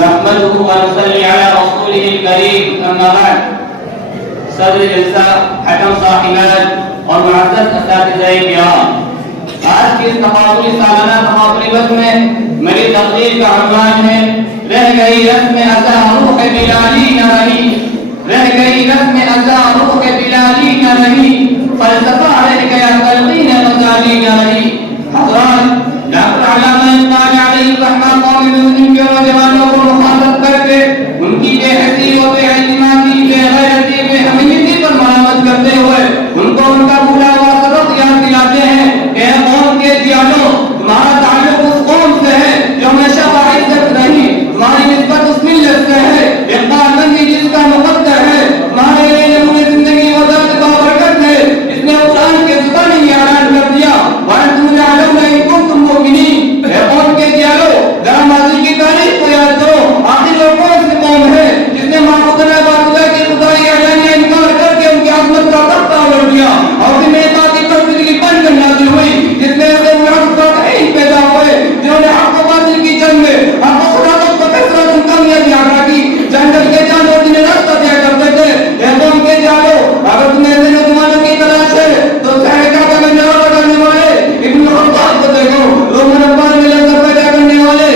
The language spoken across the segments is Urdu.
نحمده ونصلي على رسوله الكريم اما بعد. صدر جلسہ حکم صاحبان اور معزز اساتذہ کرام، آج کی اس تقابلی سالانہ تقابلی بس میں میری تقریر کا عنوان ہے رہ گئی رسم ازا روح بلالی نہ رہی، رہ گئی رسم ازا روح بلالی نہ رہی، فلسفہ رہ گیا تلقین غزالی نہ رہی. حضرات، ڈاکٹر علامہ اقبال علیہ الرحمہ قوم مسلم کے نوجوانوں کو مخاطب کر کے ان کی بے حسی و بے اعتمادی، بے غیرتی، بے حمیتی پر ملامت کرتے ہوئے ان کو ان کا بھولا ہوا سبق یاد دلاتے ہیں کہ قوم کے جیالو، تمہارا تعلق اس قوم سے ہے جو ہمیشہ باعزت رہی، تمہاری نسبت اس ملت سے ہے اقبال بندی جس کا مقدر ہے، تمہارے لیے نمون زندگی و درد بابرکت ہے، اس نے قرآن کے زبانی میں اعلان کر دیا وَأَنْتُمْ تَعْلَمُونَ إِن كُنتُم مُؤْمِنِينَ. اے قوم کے جیالو، ذرا ماضی کی تاریخ کو یاد کرو. آخر وہ کون سی قوم ہے جس نے معبودانہ باطلہ کی خدائی اعلانیہ انکار کر کے ان کی عظمت کا تختہ الٹ دیا اور پھر اطاعتی پرستگی کی بن نازل ہوئی، جس میں ایسے منافقین پیدا ہوئے جنہوں نے حق و باطل کی جنگ میں حق و خلافت کو کثرت کامیابی آگاہ کی، جنگل کے جانور جنہیں راستہ دیا کرتے تھے. اے قوم کے جیالو، اگر تمہیں ایسے نوجوانوں کی تلاش ہے تو شہر کعبہ میں نعرہ لگانے والے ابن خطاب کو دیکھو، رومن امپائر میں لشکر پیدا کرنے والے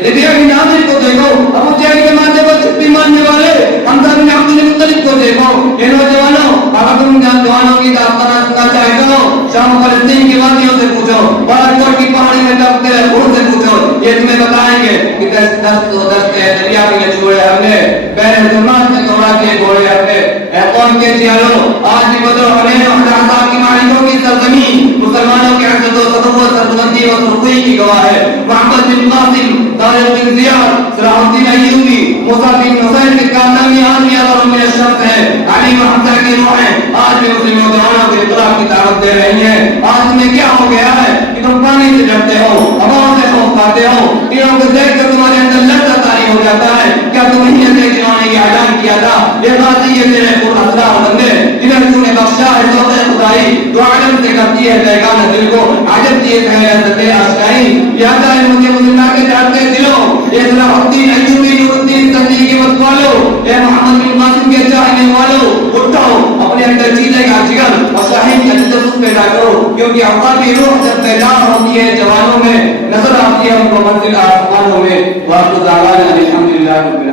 ربیعہ بن عامر کو دیکھو، ابو جہل کے ماتھے پر چھٹی ماننے والے حمزہ بن عبد المطلب کو دیکھو. یہ نوجوانوں، اگر تم نوجوانوں کی داستان سننا چاہتے ہو، شام فلسطین کی وادیوں سے پوچھو، بالاکوٹ کی پہاڑی میں دبتے خون سے پوچھو، یہ تمہیں بتائیں گے کہ دست و دستے دریا کے چھوڑے ہم نے، بین ظلمات میں دوڑا کے گھوڑے ہم نے. اے قوم کے جیالو، آج بھی بدر و حنین اور احزاب کی معرکوں کی سرزمین مسلمانوں کے عزت و صدوق سربلندی و سرخوئی کی گواہ ہے. محمد بن قاسم، طارق بن زیاد، صلاح الدین ایوبی، موسیٰ بن نصیر کی کارنامی آج بھی ہزاروں میں اشرف ہے. علی و حمزہ کی روحیں آج بھی مسلم نوجوانوں کے انقلاب کی دعوت دے رہی ہیں. آج تمہیں کیا ہو گیا ہے کہ تم پانی سے ڈرتے ہو، ہواؤں سے خوف کھاتے ہو، تیروں کو دیکھ کر تمہارے اندر لذت طاری ہو جاتا ہے؟ کیا تم ہی نے جنہوں نے یہ اعلان کیا تھا یہ غازی یہ تیرے خون اسرار بندے جنہیں تم نے بخشا ہے ذوق خدائی، جو عالم سے کرتی ہے پیغام دل کو عجب چیز ہے لذت آشنائی. یاد آئے مجھے مسلمان کے ڈرتے دلوں، اے صلاح الدین ایوبی، نور الدین سندھی کے مت والو، اے محمد بن قاسم کے چاہنے والو، اٹھو، اپنے اندر چیزیں کا جگر اور شاہین کا تجسس پیدا کرو، کیونکہ اوقاتی روح جب بیدار ہوتی ہے جوانوں میں نظر آتی ہے ان کو منزل آسمانوں میں. وآخر دعوانا الحمدللہ.